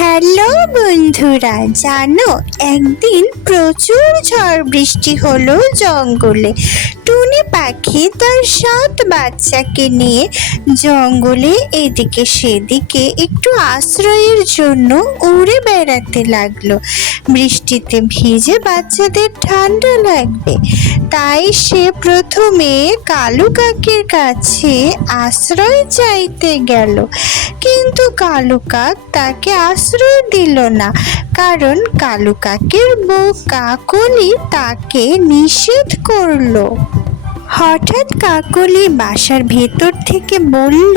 Hello বন্ধুরা, জানো একদিন প্রচুর ঝড় বৃষ্টি হলো জঙ্গলে। টুনি পাখি তার 7 বাচ্চাকে নিয়ে জঙ্গলে এদিকে সেদিকে একটু আশ্রয়ের জন্য উড়ে বেড়াতে লাগলো। বৃষ্টিতে ভিজে বাচ্চাদের ঠান্ডা লাগবে, তাই সে প্রথমে কালু কাকের কাছে আশ্রয় চাইতে গেল। কিন্তু কালু কাক তাকে আশ্রয় দিল না, কারণ কালু কাকের বউ কাকলি তাকে নিষেধ করলো। হঠাৎ কাকলি বাসার ভেতর থেকে বলল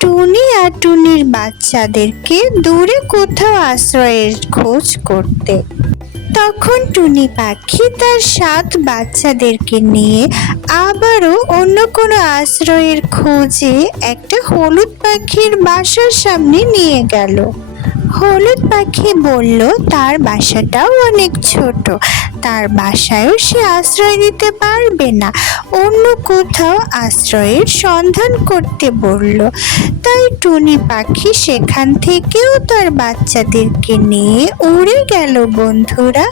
টুনি আর টুনির বাচ্চাদেরকে দূরে কোথাও আশ্রয়ের খোঁজ করতে। তখন টুনি পাখি তার 7 বাচ্চাদেরকে নিয়ে আবারও অন্য কোনো আশ্রয়ের খোঁজে একটা হলুদ পাখির বাসার সামনে নিয়ে গেল। হলুদ পাখি বলল তার বাসাটাও অনেক ছোট, তার বাসায়ও সে আশ্রয় দিতে পারবে না, অন্য কোথাও আশ্রয়ের সন্ধান করতে বলল। তাই টুনি পাখি সেখান থেকেও তার বাচ্চাদেরকে নিয়ে উড়ে গেল। বন্ধুরা,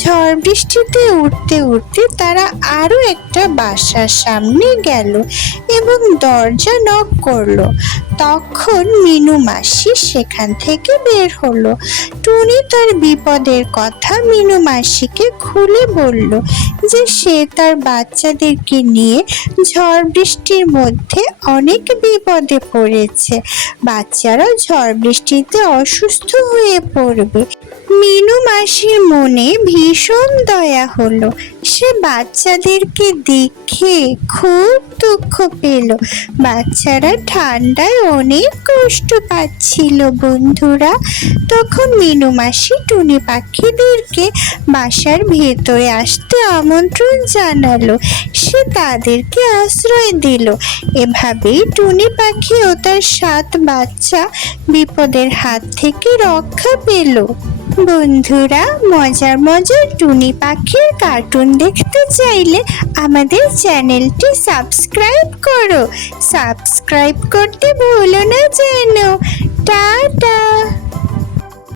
ঝড় বৃষ্টিতে উঠতে উঠতে তারা আরো একটা বাসার সামনে গেল এবং দরজা নক করলো। তখন মিনু মাসি সেখান থেকে বের হলো। টুনি তার বিপদের কথা মিনু মাসিকে খুলে বলল যে সে তার বাচ্চাদেরকে নিয়ে ঝড় বৃষ্টির মধ্যে অনেক বিপদে পড়েছে, বাচ্চারা ঝড় বৃষ্টিতে অসুস্থ হয়ে পড়বে। মিনু মাসির মনে ভীষণ দয়া হলো, সে বাচ্চাদেরকে দেখে খুব দুঃখ পেল। বাচ্চারা ঠান্ডায় অনেক কষ্ট পাচ্ছিল। বন্ধুরা, তখন মিনু মাসি টুনি পাখিদেরকে বাসার ভেতরে আসতে আমন্ত্রণ জানালো, সে তাদেরকে আশ্রয় দিল। এভাবেই টুনি পাখি ও তার 7 বাচ্চা বিপদের হাত থেকে রক্ষা পেল। বন্ধুরা, মজার মজার টুনি পাখির কার্টুন দেখতে চাইলে আমাদের চ্যানেলটি সাবস্ক্রাইব করো। সাবস্ক্রাইব করতে ভুলো না যেন। টাটা।